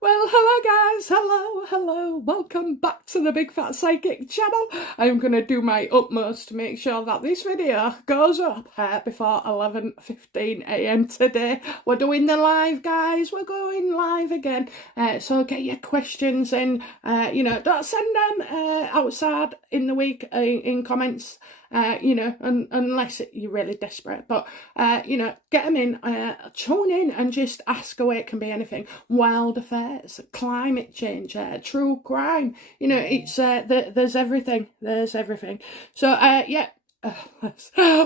Well, hello guys, hello, welcome back to the Big Fat Psychic channel. I'm going to do my utmost to make sure that this video goes up before 11:15 a.m. today. We're doing the live, guys, we're going live again. So get your questions in, don't send them outside in the week in comments. Unless you're really desperate, but get them in, tune in and just ask away. It can be anything: world affairs, climate change, true crime. It's there's everything. So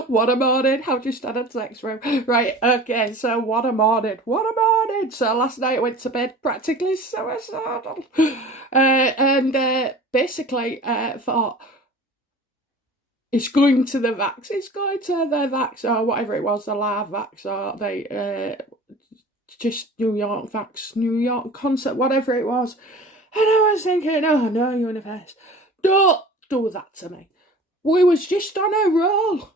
what a morning. How do you start a text room? Right, okay, so what a morning. So last night I went to bed practically suicidal. Basically thought, it's going to the vax, or whatever it was, the live vax, or the just New York vax, New York concert, whatever it was. And I was thinking, oh no, universe, don't do that to me. We was just on a roll.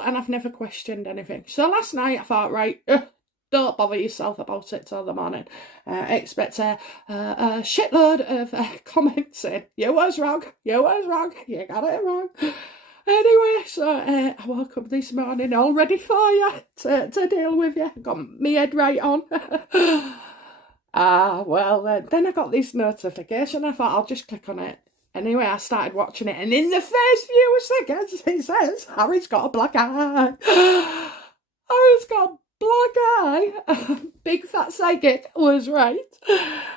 And I've never questioned anything. So last night I thought, right, don't bother yourself about it till the morning. Expect a shitload of comments saying, you was wrong, you got it wrong. Anyway, so I woke up this morning all ready for you to deal with you. Got my head right on. Then I got this notification. I thought I'll just click on it. Anyway, I started watching it, and in the first few seconds, it says, Harry's got a black eye. Harry's got a black eye. Big Fat Psychic was right.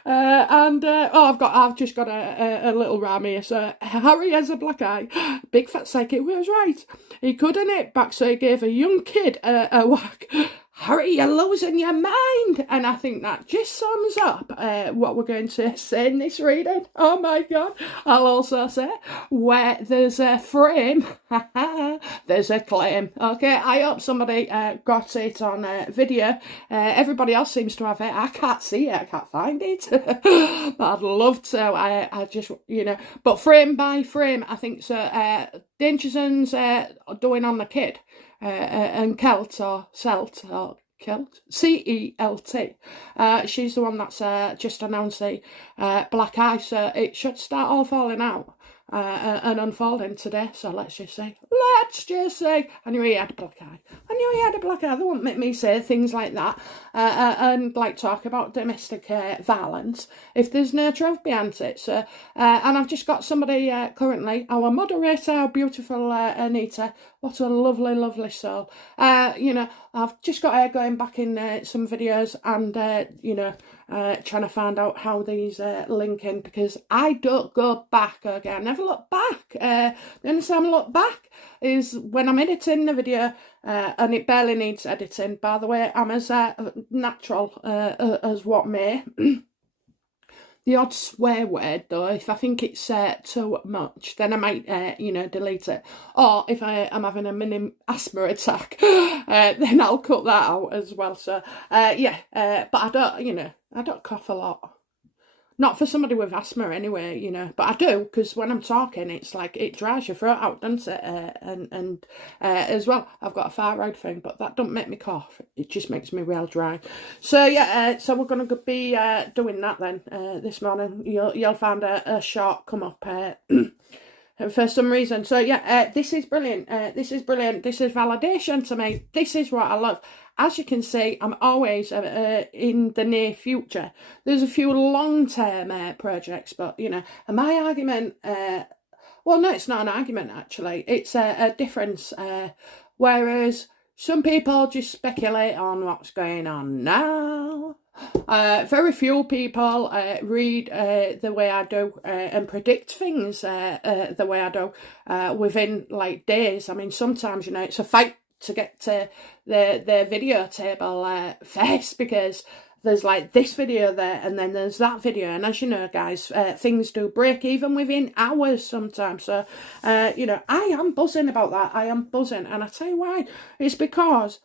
I've just got a little rhyme here. So Harry has a black eye. Big Fat Psychic was right. He couldn't hit back, so he gave a young kid a whack. Harry, you're losing your mind. And I think that just sums up what we're going to say in this reading. Oh my God. I'll also say, where there's a frame, there's a claim. Okay, I hope somebody got it on video. Everybody else seems to have it. I can't see it. I can't find it. But I'd love to. I just, but frame by frame, I think so. Danger Zone's doing on the kid. And Celt, C-E-L-T. She's the one that's just announced the black eye, so it should start all falling out and unfolding today. So let's just say, I knew he had a black eye. They won't make me say things like that and like talk about domestic violence if there's no truth behind it. So, and I've just got somebody currently, our moderator, our beautiful Anita. What a lovely soul. I've just got her going back in some videos and, trying to find out how these link in, because I don't go back, okay? I never look back. The only time I look back is when I'm editing the video and it barely needs editing. By the way, I'm as natural as what may. The odd swear word, though, if I think it's too much, then I might, delete it. Or if I'm having a mini asthma attack, then I'll cut that out as well. So, but I don't cough a lot. Not for somebody with asthma anyway, but I do, because when I'm talking, it's like it dries your throat out, doesn't it? And as well, I've got a thyroid thing, but that don't make me cough. It just makes me real dry. So so we're going to be doing that then this morning. You'll find a short come up for some reason. So this is brilliant. This is validation to me. This is what I love. As you can see, I'm always in the near future. There's a few long-term projects, but, and my argument, well, no, it's not an argument, actually. It's a difference. Whereas some people just speculate on what's going on now. Very few people read the way I do and predict things the way I do within, like, days. I mean, sometimes, it's a fight to get to the video table first, because there's like this video there and then there's that video, and as you know, guys, things do break even within hours sometimes. So I am buzzing about that. I am buzzing, and I tell you why. It's because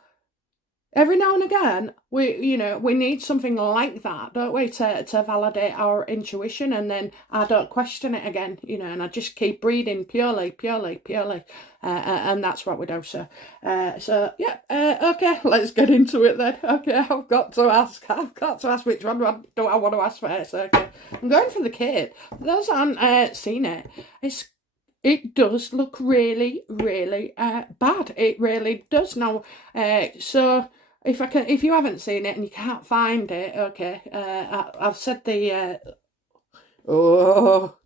every now and again, we need something like that, don't we, to validate our intuition, and then I don't question it again, and I just keep breathing purely, and that's what we do. So yeah, okay, let's get into it then. Okay, I've got to ask which one do I want to ask first. Okay, I'm going for the kid. Those haven't seen it, it does look really, really bad. It really does. Now, so if you haven't seen it and you can't find it, okay, I've said the oh,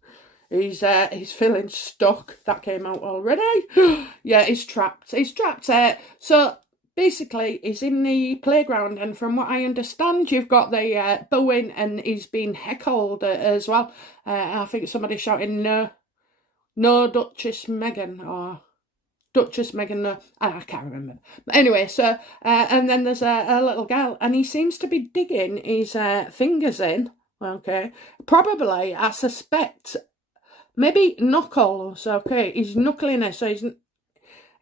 he's feeling stuck. That came out already. Yeah, he's trapped. So basically, he's in the playground, and from what I understand, you've got the booing, and he's been heckled as well. I think somebody shouting no, Duchess Meghan, or Duchess Meghan, no, I can't remember. But anyway, so, and then there's a little girl, and he seems to be digging his fingers in, okay, probably, I suspect, maybe knuckles, okay, he's knuckling it, so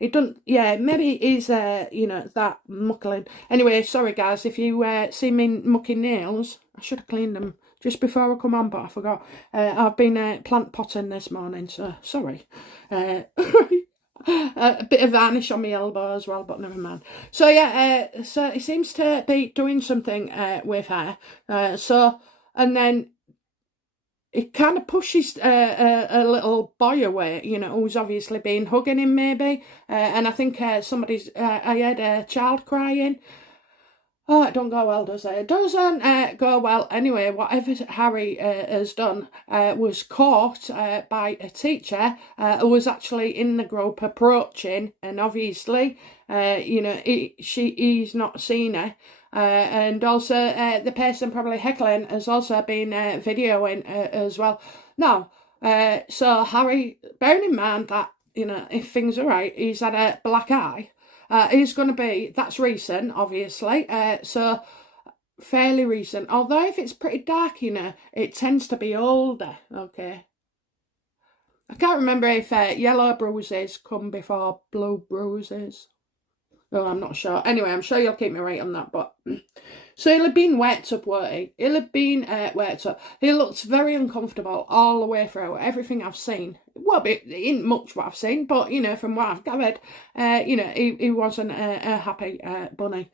he doesn't, yeah, maybe he's, that muckling. Anyway, sorry guys, if you see me mucking nails, I should have cleaned them just before I come on, but I forgot. I've been plant potting this morning, so sorry. A bit of varnish on my elbow as well, but never mind. So yeah, so he seems to be doing something with her. And then it kind of pushes a little boy away, who's obviously been hugging him maybe. And I think I heard a child crying. Oh, it don't go well, does it? It doesn't go well. Anyway, whatever Harry has done was caught by a teacher who was actually in the group approaching, and obviously, he's not seen her. And also, the person probably heckling has also been videoing as well. Now, so Harry, bearing in mind that, if things are right, he's had a black eye. Is going to be, that's recent, obviously, so fairly recent. Although if it's pretty dark, it tends to be older, okay. I can't remember if yellow bruises come before blue bruises. Oh, I'm not sure. Anyway, I'm sure you'll keep me right on that, but... So he'll have been worked up, won't he? He'll have been worked up. He looks very uncomfortable all the way through. Everything I've seen. Well, it ain't much what I've seen, but, from what I've gathered, he wasn't a happy bunny.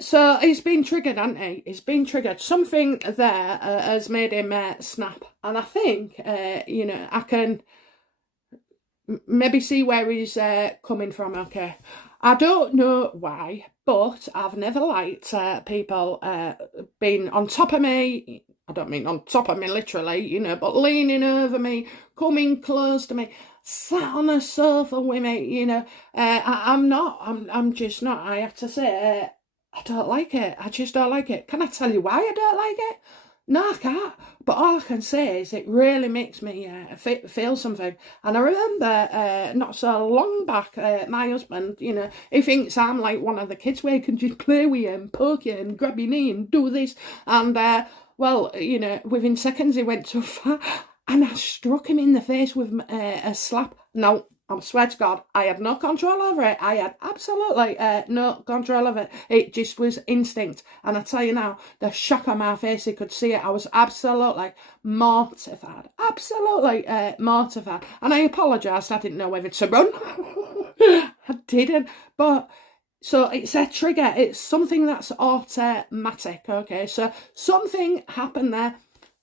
So he's been triggered, hasn't he? He's been triggered. Something there has made him snap. And I think, I can maybe see where he's coming from, okay. I don't know why, but I've never liked people being on top of me. I don't mean on top of me literally, but leaning over me, coming close to me, sat on a sofa with me, I'm just not. I have to say, I don't like it. I just don't like it. Can I tell you why I don't like it? No, I can't. But all I can say is it really makes me feel something. And I remember not so long back, my husband, he thinks I'm like one of the kids where you can just play with you and poke you and grab your knee and do this. And, well, within seconds he went too far. And I struck him in the face with a slap. Now, I swear to God, I had no control over it. I had absolutely no control of it. It just was instinct. And I tell you now, the shock on my face, you could see it. I was absolutely mortified. Absolutely mortified. And I apologised. I didn't know whether to run. I didn't. But... So it's a trigger. It's something that's automatic, okay? So something happened there.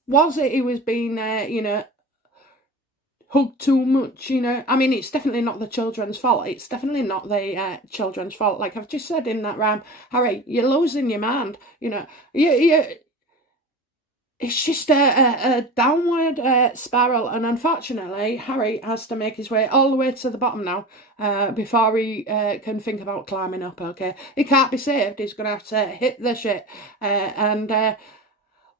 Was it he was being, hugged too much, I mean, it's definitely not the children's fault. It's definitely not the children's fault. Like I've just said in that rhyme, Harry, you're losing your mind, it's just a downward spiral, and unfortunately, Harry has to make his way all the way to the bottom now before he can think about climbing up, okay? He can't be saved. He's going to have to hit the shit.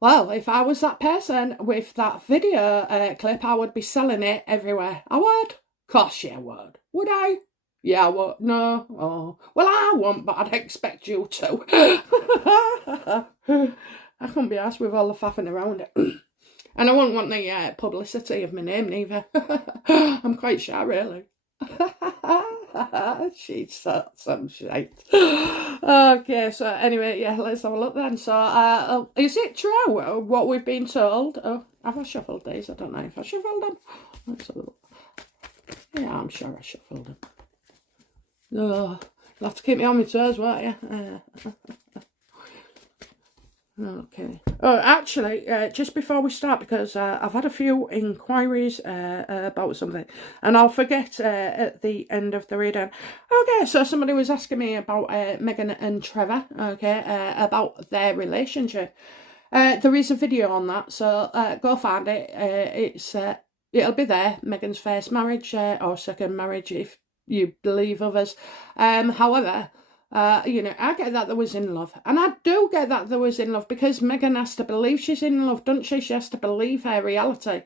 Well, if I was that person with that video clip, I would be selling it everywhere. I would. Course you would. Would I? Yeah, I would. No. Oh. Well, I won't, but I'd expect you to. I couldn't be asked with all the faffing around it. And I wouldn't want the publicity of my name neither. I'm quite shy, really. She's some shite. Okay, so anyway, yeah, let's have a look then. So, is it true what we've been told? Oh, have I shuffled these? I don't know if I shuffled them. Let's have a look. Yeah, I'm sure I shuffled them. Oh, you'll have to keep me on my toes, won't you? Okay. Oh, actually, just before we start, because I've had a few inquiries about something, and I'll forget at the end of the reading. Okay, so somebody was asking me about Meghan and Trevor, okay, about their relationship. There is a video on that, so go find it. It'll be there, Meghan's first marriage, or second marriage, if you believe others. However... you know, I get that there was in love. And I do get that there was in love because Meghan has to believe she's in love, doesn't she? She has to believe her reality.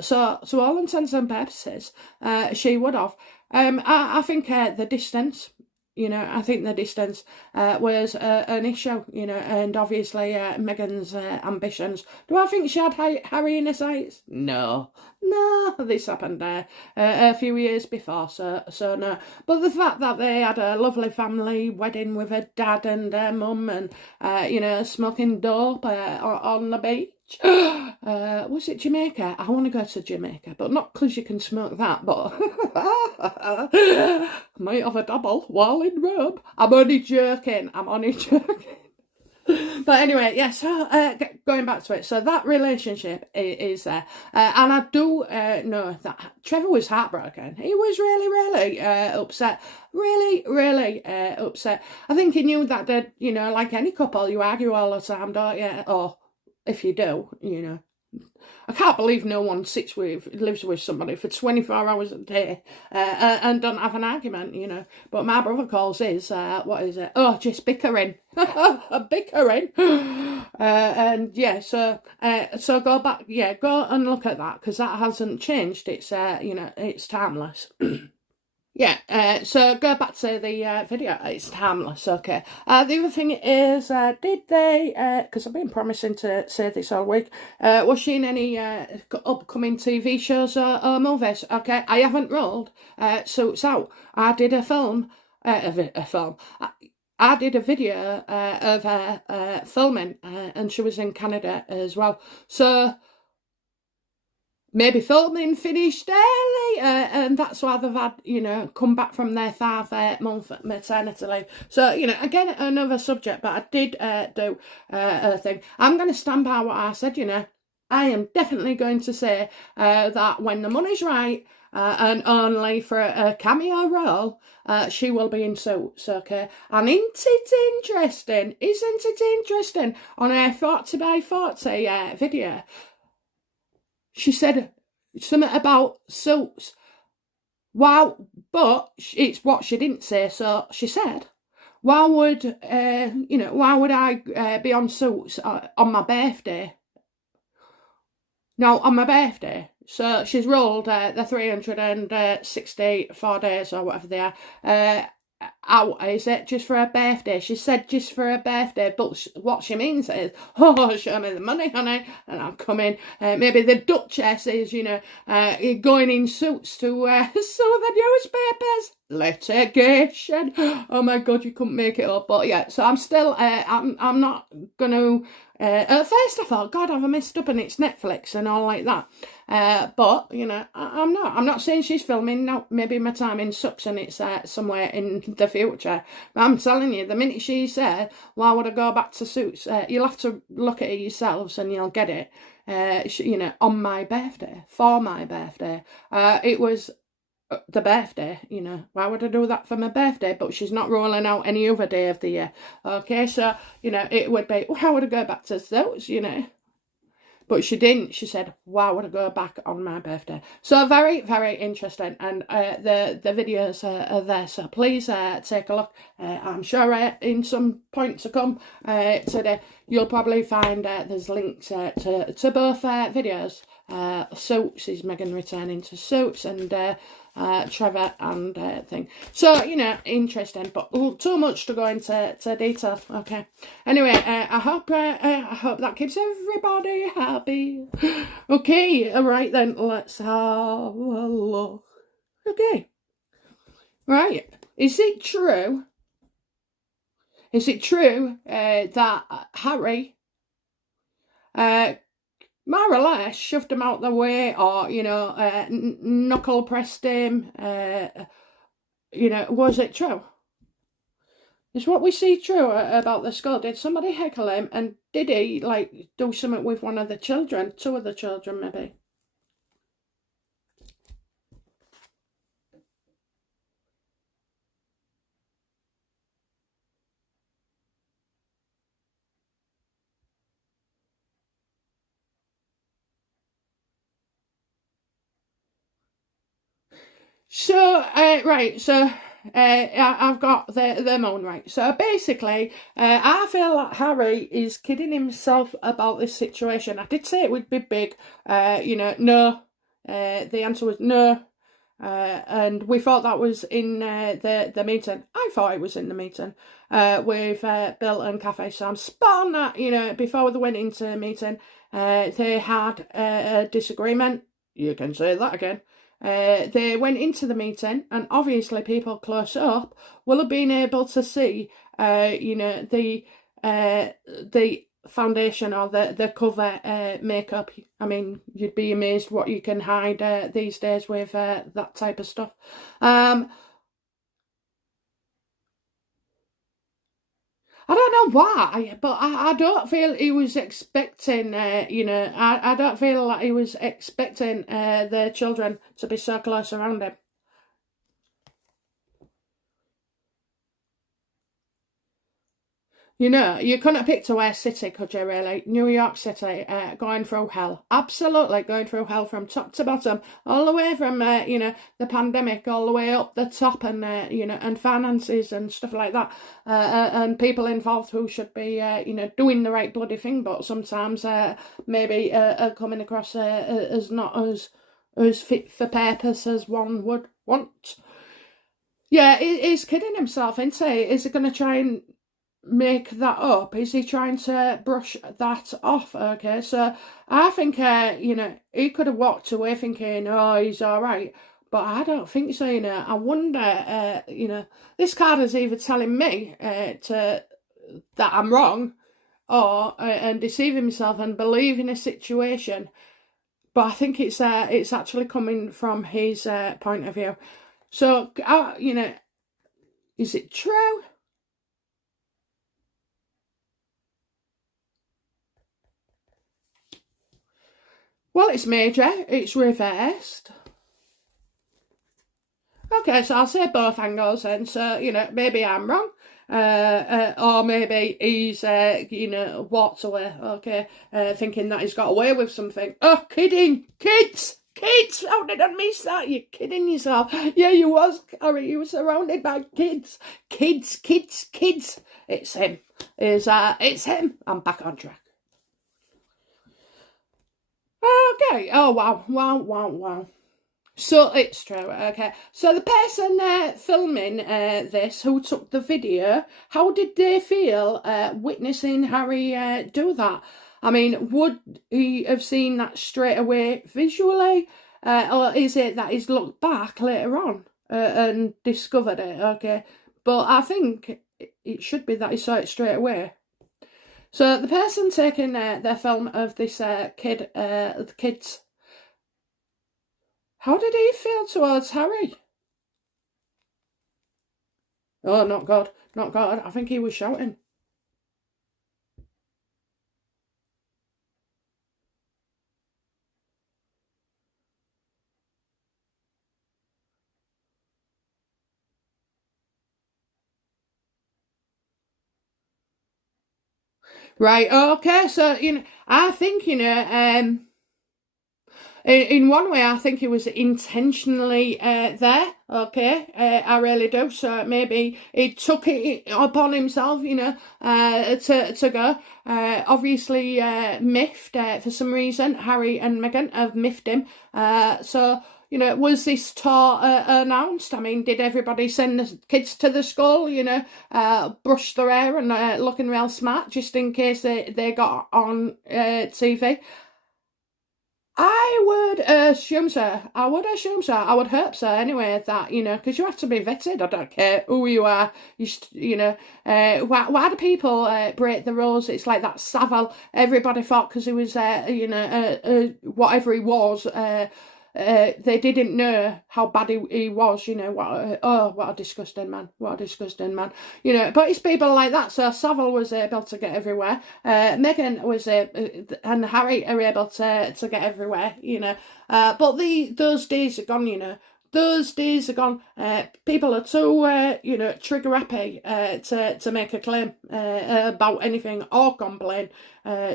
So all intents and purposes, she would have. I think the distance, you know, I think the distance was an issue, you know, and obviously Meghan's ambitions. Do I think she had Harry in her sights? No. No, this happened a few years before, so no. But the fact that they had a lovely family wedding with her dad and her mum and, you know, smoking dope on the beach. Was it Jamaica? I want to go to Jamaica, but not because you can smoke that, but might have a double while in Rome. I'm only joking. But anyway, yeah, so going back to it, so that relationship is there. And I do know that Trevor was heartbroken. He was really upset. Really upset. I think he knew that, you know, like any couple, you argue all the time, don't you? Or if you do, you know. I can't believe no one lives with somebody for 24 hours a day and don't have an argument, you know. But my brother calls his, what is it? Oh, just bickering. Bickering. And yeah, so go back, yeah, go and look at that because that hasn't changed. It's, you know, it's timeless. Yeah, so go back to the video. It's harmless, okay. The other thing is, did they, because I've been promising to say this all week, was she in any upcoming TV shows or movies? Okay, I haven't rolled Suits Out. I did a film, I did a video of her filming, and she was in Canada as well. So... maybe filming finished early, and that's why they've had, you know, come back from their 5-month maternity leave. So, you know, again, another subject, but I did do a thing. I'm going to stand by what I said, you know. I am definitely going to say that when the money's right, and only for a cameo role, she will be in Suits, okay? And isn't it interesting, on her 40 by 40 video, she said something about Suits. Wow, but it's what she didn't say. So she said, why would, you know, why would I be on Suits on my birthday? No, on my birthday. So she's rolled the 364 days or whatever they are out, is it, just for her birthday? She said just for her birthday, but what she means is, oh, show me the money, honey, and I'm coming. Maybe the Duchess is, you know, going in Suits to sue the newspapers. Litigation. Oh my God, you couldn't make it up. But yeah, so I'm still, I'm not going to, at first I thought, God, have I messed up and it's Netflix and all like that. But, you know, I'm not saying she's filming now. Maybe my timing sucks and it's somewhere in the future. But I'm telling you, the minute she said, why would I go back to Suits? You'll have to look at it yourselves and you'll get it. You know, on my birthday, for my birthday. It was the birthday, you know. Why would I do that for my birthday? But she's not rolling out any other day of the year. Okay, so, you know, it would be, how would I go back to Suits, you know? But she didn't. She said, why would I go back on my birthday? So very interesting. And the videos are there. So please take a look. I'm sure in some point to come today, you'll probably find there's links to both videos. Suits is Meghan returning to Suits, and Trevor and thing. So, you know, interesting, but too much to go into detail. Okay. Anyway, I hope that keeps everybody happy. Okay. All right then. Let's have a look. Okay. Right. Is it true? Is it true that Harry more or less shoved him out the way, or knuckle pressed him? Was it true? Is what we see true about the skull? Did somebody heckle him, and did he do something with one of the children, two of the children maybe? So, right, so I've got them on right. So basically, I feel like Harry is kidding himself about this situation. I did say it would be big. No. The answer was no. And we thought that was in the meeting. I thought it was in the meeting with Bill and Cafe. So I'm spot on that. Before they went into the meeting, they had a disagreement. You can say that again. They went into the meeting, and obviously people close up will have been able to see, the foundation or the cover makeup. I mean, you'd be amazed what you can hide these days with that type of stuff. I don't know why, but I don't feel he was expecting, I don't feel like he was expecting the children to be so close around him. You couldn't have picked a worse city, could you, really? New York City, going through hell. Absolutely going through hell from top to bottom, all the way from, the pandemic, all the way up the top, and, and finances and stuff like that. And people involved who should be, doing the right bloody thing, but sometimes maybe are coming across as not as fit for purpose as one would want. Yeah, he's kidding himself, isn't he? Is he going to try and make that up? Is he trying to brush that off? Okay, so I think he could have walked away thinking, oh, he's all right, but I don't think so. I wonder, this card is either telling me that I'm wrong, or and deceiving myself and believing a situation, but I think it's actually coming from his point of view. So is it true? Well, it's major. It's reversed. Okay, so I'll say both angles then. So, maybe I'm wrong. Or maybe he's, walked away, okay, thinking that he's got away with something. Oh, kidding! Kids! Kids! How did I miss that? You're kidding yourself. Yeah, you was, Harry. You were surrounded by kids. Kids, kids, kids. It's him. It's him. I'm back on track. Okay. Oh, wow. Wow, wow, wow. So it's true, okay. So the person filming this, who took the video, how did they feel witnessing Harry do that? I mean, would he have seen that straight away visually? Or is it that he's looked back later on and discovered it, okay? But I think it should be that he saw it straight away. So the person taking their film of this the kids, how did he feel towards Harry? Oh, not God, not God. I think he was shouting. Right, okay, so, I think, in one way, I think he was intentionally there, okay? I really do. So maybe he took it upon himself, to go. Obviously, miffed for some reason. Harry and Meghan have miffed him. So, was this tour announced? I mean, did everybody send the kids to the school, brush their hair and looking real smart just in case they got on TV? I would assume so. I would assume so. I would hope so anyway, that, because you have to be vetted. I don't care who you are. Why do people break the rules? It's like that Savile. Everybody thought because he was, whatever he was, they didn't know how bad he was, what a disgusting man. What a disgusting man. But it's people like that. So Savile was able to get everywhere. Meghan was and Harry are able to get everywhere, but those days are gone, Those days are gone. People are too, trigger happy to make a claim about anything or complain.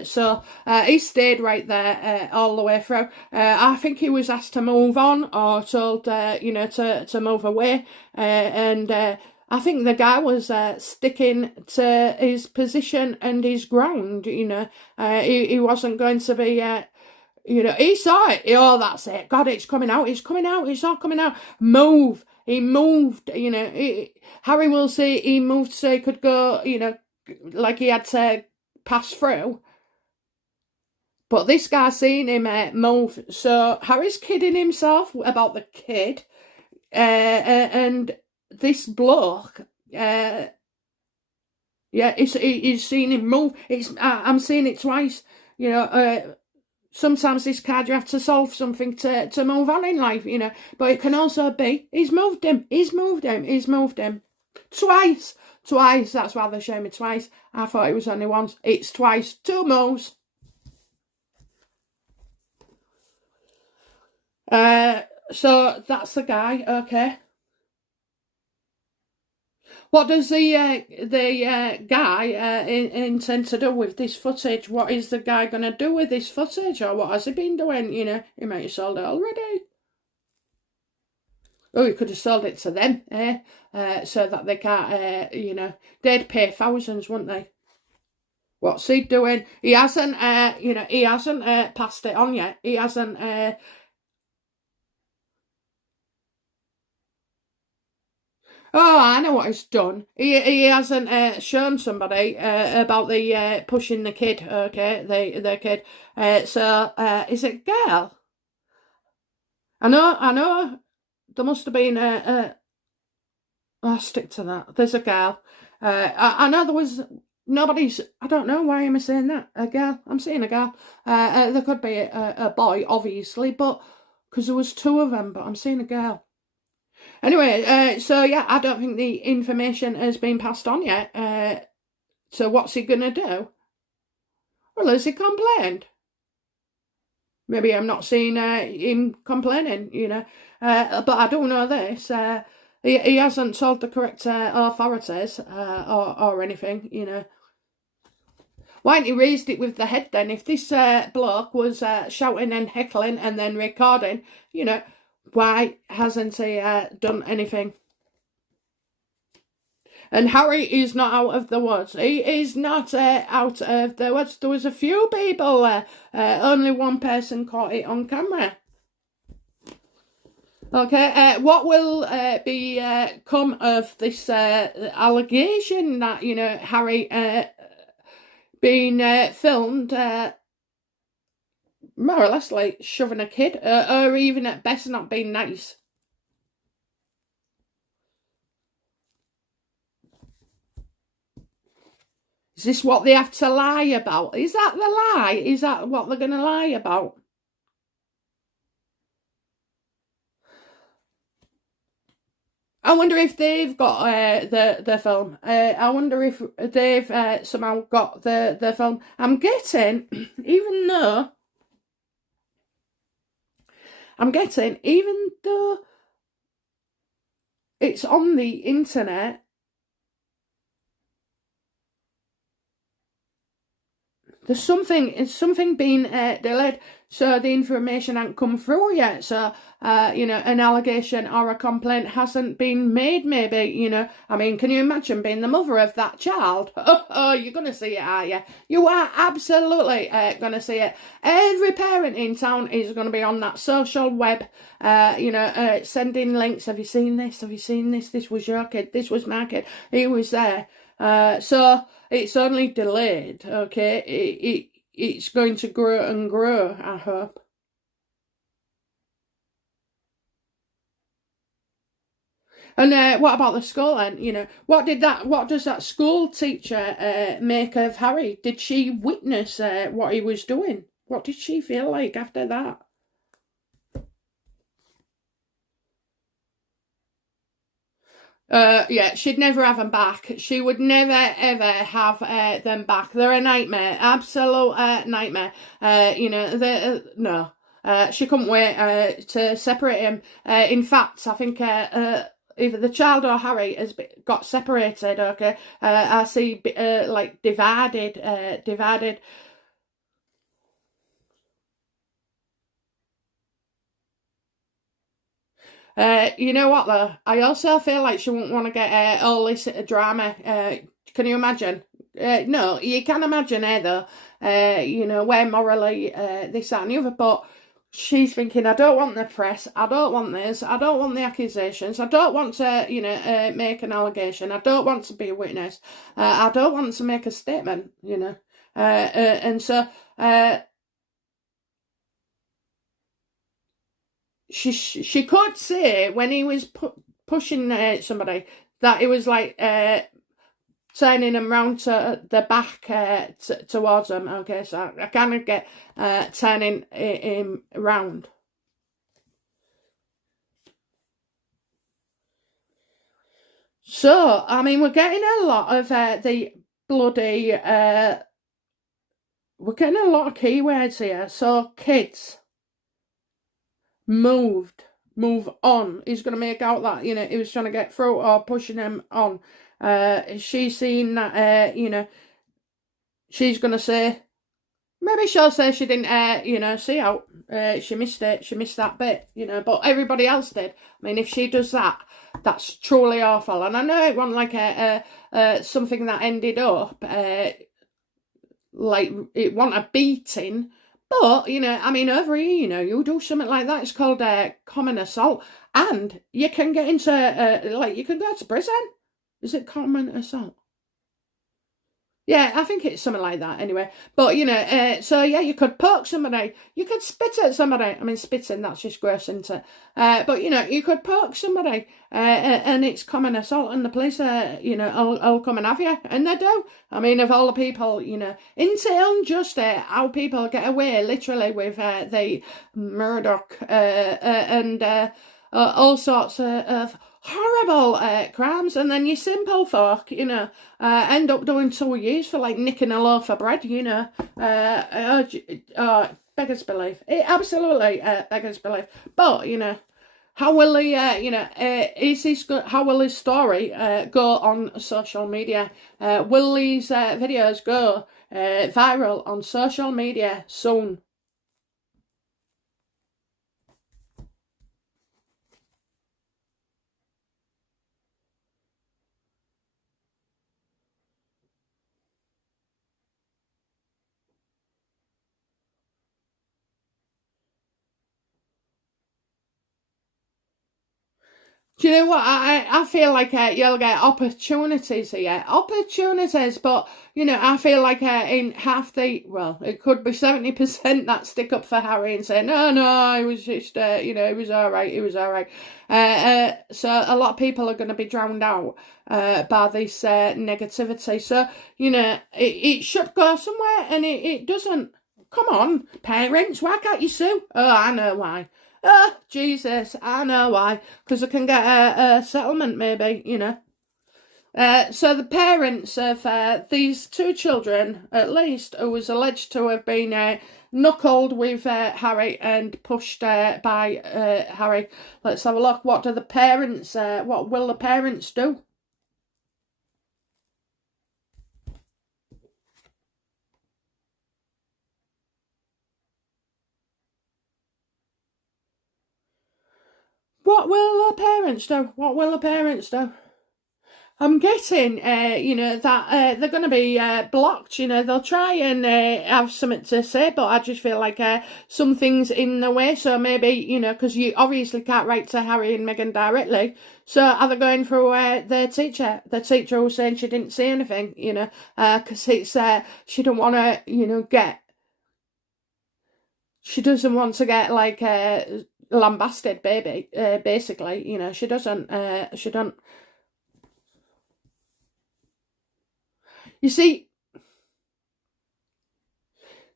So he stayed right there all the way through. I think he was asked to move on or told, to move away. And I think the guy was sticking to his position and his ground. He wasn't going to be. He saw it. Oh, that's it. God, it's coming out. It's coming out. It's all coming out. Move. He moved. Harry will say he moved so he could go, like he had to pass through. But this guy seen him move. So Harry's kidding himself about the kid. And this bloke, he's seen him move. I'm seeing it twice. Sometimes this card you have to solve something to move on in life, But it can also be he's moved him. Twice. That's why they show me twice. I thought it was only once. It's twice. 2 moves. So that's the guy. Okay. What does the guy intend to do with this footage? What is the guy going to do with this footage? Or what has he been doing? He might have sold it already. Oh, he could have sold it to them, so that they can't, they'd pay thousands, wouldn't they? What's he doing? He hasn't, he hasn't passed it on yet. He hasn't... Oh, I know what he's done. He hasn't shown somebody about the pushing the kid. Okay, the kid. So is it girl? I know. There must have been I'll stick to that. There's a girl. I know there was nobody's. I don't know why am I saying that. A girl. I'm saying a girl. There could be a boy, obviously, but because there was 2 of them. But I'm saying a girl. Anyway, so yeah, I don't think the information has been passed on yet. So what's he going to do? Well, has he complained? Maybe I'm not seeing him complaining, but I do know this. He hasn't told the correct authorities or anything, Why hadn't he raised it with the head then? If this bloke was shouting and heckling and then recording, why hasn't he done anything? And Harry is not out of the woods. He is not out of the woods. There was a few people. Only one person caught it on camera. Okay, what will be come of this allegation that, Harry being filmed more or less like shoving a kid, or even at best not being nice. Is this what they have to lie about? Is that the lie? Is that what they're going to lie about? I wonder if they've got the film. I wonder if they've somehow got the film. I'm getting, even though it's on the internet, there's something being delayed, so the information hasn't come through yet. So, an allegation or a complaint hasn't been made, maybe, I mean, can you imagine being the mother of that child? Oh, you're going to see it, are you? You are absolutely going to see it. Every parent in town is going to be on that social web, sending links. Have you seen this? Have you seen this? This was your kid. This was my kid. He was there. So it's only delayed, okay? It's going to grow and grow, I hope. And what about the school then? You know, what does that school teacher make of Harry? Did she witness what he was doing? What did she feel like after that? Yeah, she'd never have them back. She would never ever have them back. They're a nightmare, absolute nightmare. You know, no. She couldn't wait to separate him. In fact, I think either the child or Harry has got separated. Okay, I see like divided. You know what though? I also feel like she wouldn't want to get all this drama. Can you imagine? No, you can imagine though. You know, where morally this, that, and the other, but she's thinking, I don't want the press, I don't want this, I don't want the accusations, I don't want to, you know, make an allegation, I don't want to be a witness, I don't want to make a statement, you know. And so she could say when he was pushing somebody that it was like turning him round to the back towards him. Okay, so I kind of get turning him round. So, I mean, we're getting a lot of the bloody... we're getting a lot of keywords here. So, kids... move on. He's going to make out that, you know, he was trying to get through or pushing him on. She's seen that, you know, she's going to say, maybe she'll say she didn't, you know, see out. She missed it. She missed that bit, you know, but everybody else did. I mean, if she does that, that's truly awful. And I know it wasn't like something that ended up, like, it wasn't a beating. But, you know, I mean, over here, you know, you do something like that, it's called common assault. And you can get into, like, you can go to prison. Is it common assault? Yeah, I think it's something like that anyway. But, you know, so yeah, you could poke somebody. You could spit at somebody. I mean, spitting, that's just gross, isn't it? But, you know, you could poke somebody and it's common assault and the police, you know, I'll come and have you. And they do. I mean, of all the people, you know, until just how people get away literally with the Murdoch and all sorts of horrible crimes, and then your simple folk, you know, end up doing 2 years for like nicking a loaf of bread, you know. Beggars belief. It absolutely beggars belief. But, you know, how will he, you know, how will his story go on social media? Will these videos go viral on social media soon? Do you know what? I feel like you'll get opportunities here. Opportunities, but, you know, I feel like in half the, well, it could be 70% that stick up for Harry and say, no, it was just, you know, it was all right. So a lot of people are going to be drowned out by this negativity. So, you know, it should go somewhere and it doesn't. Come on, parents, why can't you sue? Oh, I know why. Oh, Jesus, I know why. Because I can get a settlement, maybe, you know. So the parents of these 2 children, at least, who was alleged to have been knuckled with Harry and pushed by Harry. Let's have a look. What do the parents, what will the parents do? What will the parents do? What will the parents do? I'm getting, you know, that they're going to be blocked. You know, they'll try and have something to say, but I just feel like something's in the way. So maybe, you know, because you obviously can't write to Harry and Meghan directly. So are they going through their teacher? The teacher was saying she didn't say anything, you know, because it's she don't want to, you know, she doesn't want to get like lambasted baby, basically. You know, she don't. You see,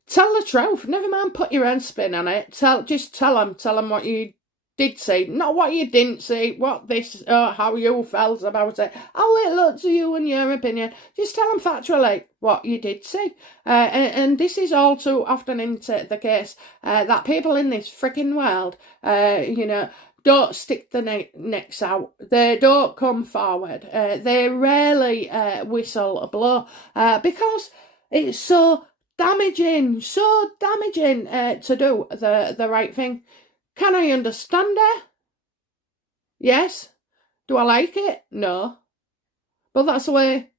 tell the truth. Never mind put your own spin on it. Just tell them what you did see, not what you didn't see, how you felt about it, how it looked to you and your opinion. Just tell them factually what you did see. And this is all too often into the case that people in this freaking world, don't stick the necks out. They don't come forward. They rarely whistle a blow because it's so damaging to do the right thing. Can I understand it? Yes. Do I like it? No. But that's the way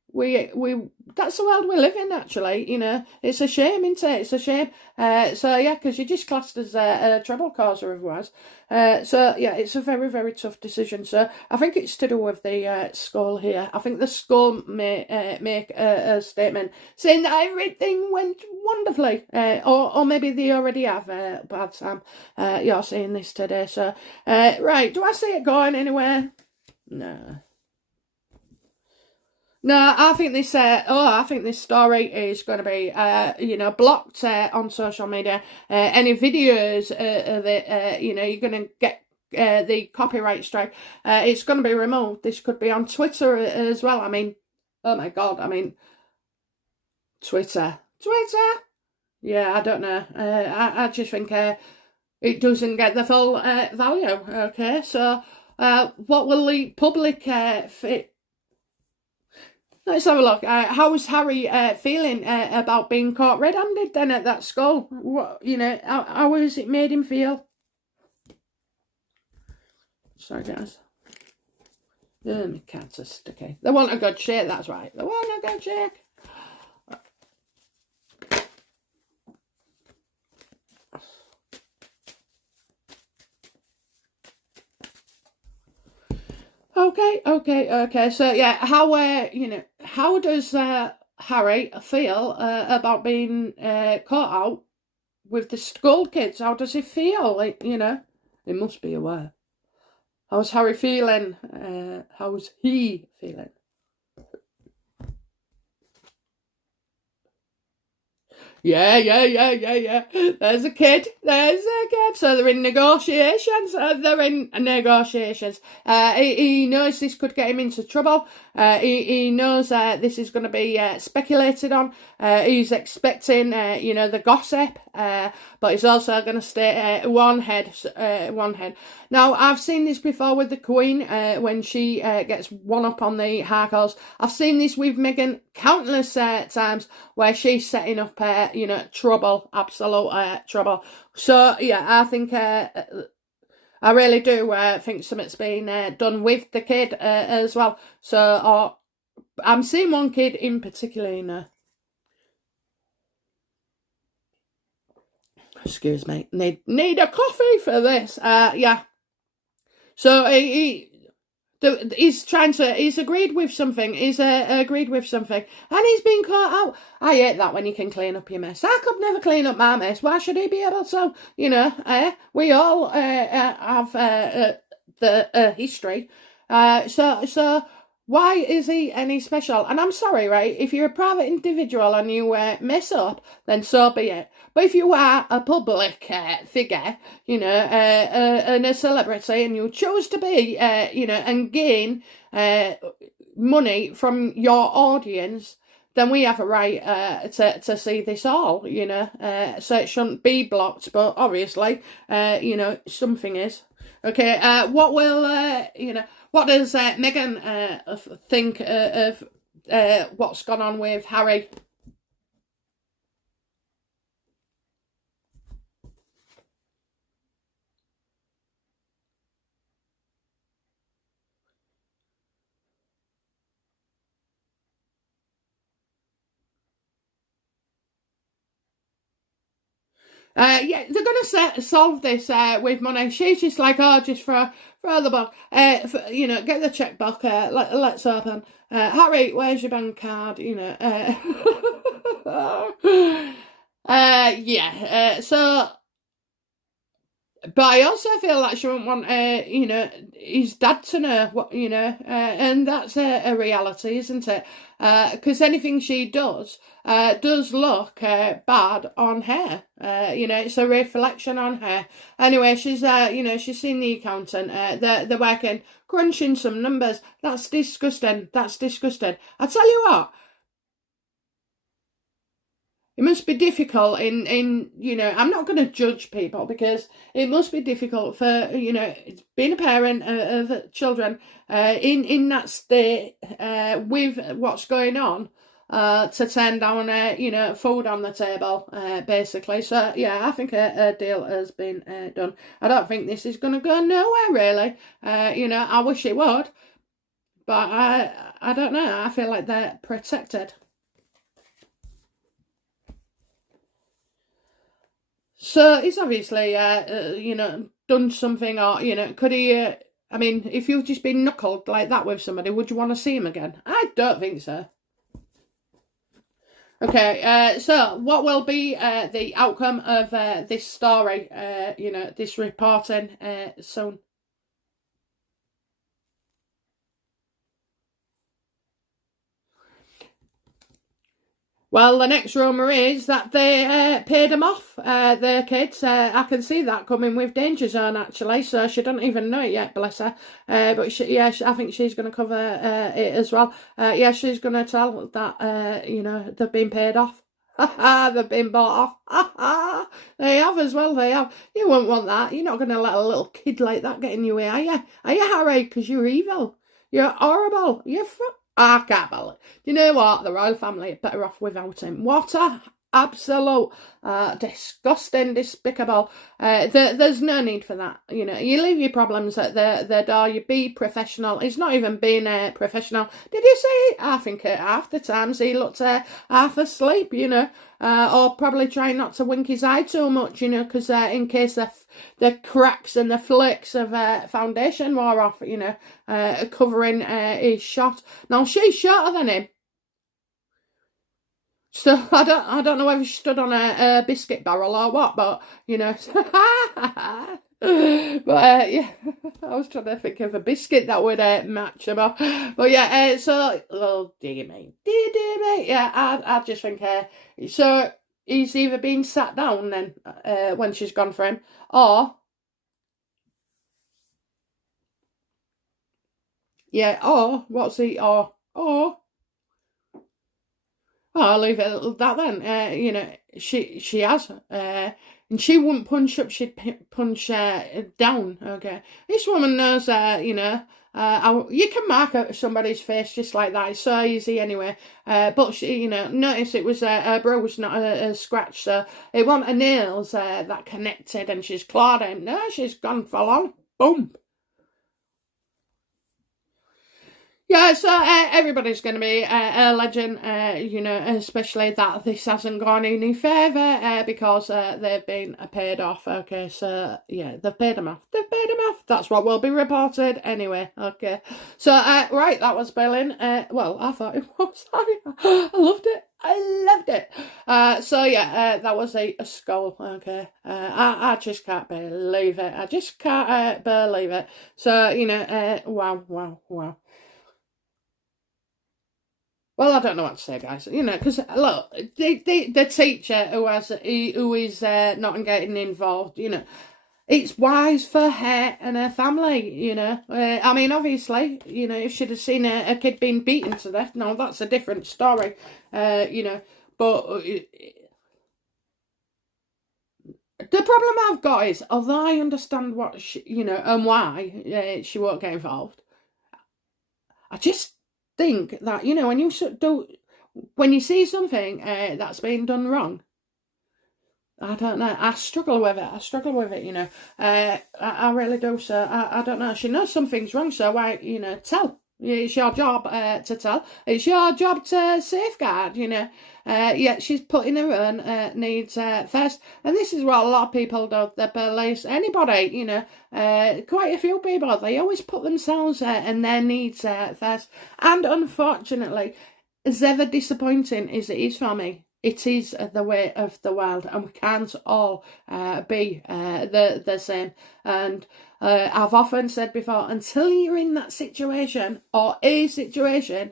that's the world we live in, actually. You know, it's a shame, isn't it? It's a shame. So yeah, because you're just classed as a trouble causer otherwise. So yeah, it's a very, very tough decision. So I think it's to do with the school here. I think the school may make a statement saying that everything went wonderfully, or maybe they already have. Bad Sam, you're saying this today. So right, do I see it going anywhere? No. No, I think this. I think this story is going to be, blocked on social media. Any videos of it, you're going to get the copyright strike. It's going to be removed. This could be on Twitter as well. I mean, oh my God. I mean, Twitter. Yeah, I don't know. I just think it doesn't get the full value. Okay, so what will the public fit? Let's have a look. How was Harry feeling about being caught red-handed then at that school? What, how has it made him feel? Sorry, guys. My cats are sticky. They want a good shake, that's right. They want a good shake. Okay. So yeah, how does Harry feel about being caught out with the school kids? How does he feel? He must be aware. How's Harry feeling? How's he feeling? Yeah. There's a kid. So they're in negotiations. He knows this could get him into trouble. He knows this is going to be speculated on. He's expecting, the gossip. But he's also going to stay one head. Now, I've seen this before with the Queen when she gets one up on the Harkles. I've seen this with Meghan countless times where she's setting up, trouble, absolute trouble. So, yeah, I think, I really do think something's been done with the kid as well. So, I'm seeing one kid in particular, excuse me, need a coffee for this. Yeah. So he's agreed with something. He's agreed with something, and he's been caught out. I hate that when you can clean up your mess. I could never clean up my mess. Why should he be able to? We all have the history. So why is he any special? And I'm sorry, right? If you're a private individual and you mess up, then so be it. But if you are a public figure, and a celebrity, and you choose to be, and gain money from your audience, then we have a right to see this all, so it shouldn't be blocked, but obviously, something is. Okay, what does Meghan think of what's gone on with Harry? Yeah, they're going to solve this with money. She's just like, just for the book, get the checkbook. Let's open. Harry, where's your bank card? Yeah. So But I also feel like she wouldn't want, his dad to know what, and that's a reality, isn't it? Because anything she does look bad on her. It's a reflection on her. Anyway, she's she's seen the accountant. They're working, crunching some numbers. That's disgusting. That's disgusting. I tell you what. It must be difficult in I'm not going to judge people, because it must be difficult for, being a parent of children in that state with what's going on, to turn down, food on the table, basically. So, yeah, I think a deal has been done. I don't think this is going to go nowhere, really. I wish it would, but I don't know. I feel like they're protected. So he's obviously, done something, or, could he, I mean, if you've just been knuckled like that with somebody, would you want to see him again? I don't think so. Okay, so what will be the outcome of this story, this reporting soon? Well, the next rumour is that they paid them off, their kids. I can see that coming with Danger Zone, actually, so she doesn't even know it yet, bless her. But I think she's going to cover it as well. She's going to tell that, they've been paid off. They've been bought off. They have as well, they have. You wouldn't want that. You're not going to let a little kid like that get in your way, are you? Are you, Harry? Because you're evil. You're horrible. I can't believe. Do you know what? The royal family are better off without him. What a absolute disgusting, despicable. There's no need for that. You leave your problems at the door. You be professional. He's not even being professional. Did you see? I think half the times he looked half asleep, or probably trying not to wink his eye too much, because in case the cracks and the flakes of foundation wore off, covering his shot. Now, she's shorter than him. So I don't know whether she stood on a biscuit barrel or what, but but yeah, I was trying to think of a biscuit that would match them up. But yeah, so dear me, yeah, I just think so he's either been sat down then when she's gone for him, or what's he or. Well, I'll leave it at that then. She has, and she wouldn't punch up. She'd punch down. Okay, this woman knows. How you can mark somebody's face just like that. It's so easy anyway. But she, notice it was a bruise, not a scratch. So it wasn't her nails that connected, and she's clawed him. No, she's gone full on. Boom. Yeah, so everybody's going to be alleging, especially that this hasn't gone any further because they've been paid off. Okay, so yeah, they've paid them off. That's what will be reported anyway. Okay, so right, that was brilliant. Well, I thought it was. I loved it. So yeah, that was a skull. Okay, I just can't believe it. I just can't believe it. So wow. Well, I don't know what to say, guys. Because look, the teacher who is not getting involved, it's wise for her and her family. I mean, obviously, if she'd have seen a kid being beaten to death, no, that's a different story. But the problem I've got is, although I understand what and why she won't get involved, I just think that when you see something that's been done wrong, I don't know, I struggle with it. I really do. So I don't know, she knows something's wrong, so why tell. It's your job to tell. It's your job to safeguard, Yet she's putting her own needs first. And this is what a lot of people do. The police, anybody, quite a few people, they always put themselves and their needs first. And unfortunately, as ever disappointing as it is for me, it is the way of the world, and we can't all be the same. And I've often said before, until you're in that situation or a situation,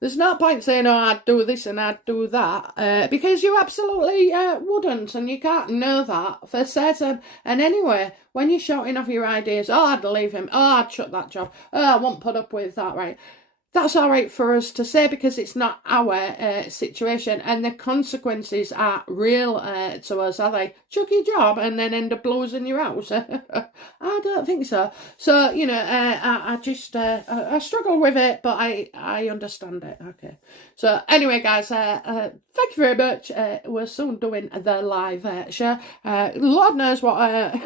there's no point saying, oh, I'd do this and I'd do that, because you absolutely wouldn't, and you can't know that for certain. And anyway, when you're shouting off your ideas, oh, I'd leave him, oh, I'd shut that job, oh, I won't put up with that, right? That's all right for us to say, because it's not our situation, and the consequences are real to us, are they? Chuck your job and then end up losing your house? I don't think so. So, you know, I just, I struggle with it, but I understand it. Okay. So anyway, guys, thank you very much. We're soon doing the live show. Lord knows what...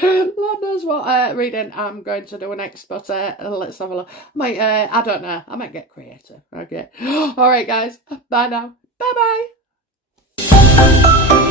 Lord knows what reading I'm going to do next, but let's have a look. I don't know. I might get creative. Okay. All right, guys. Bye now. Bye-bye.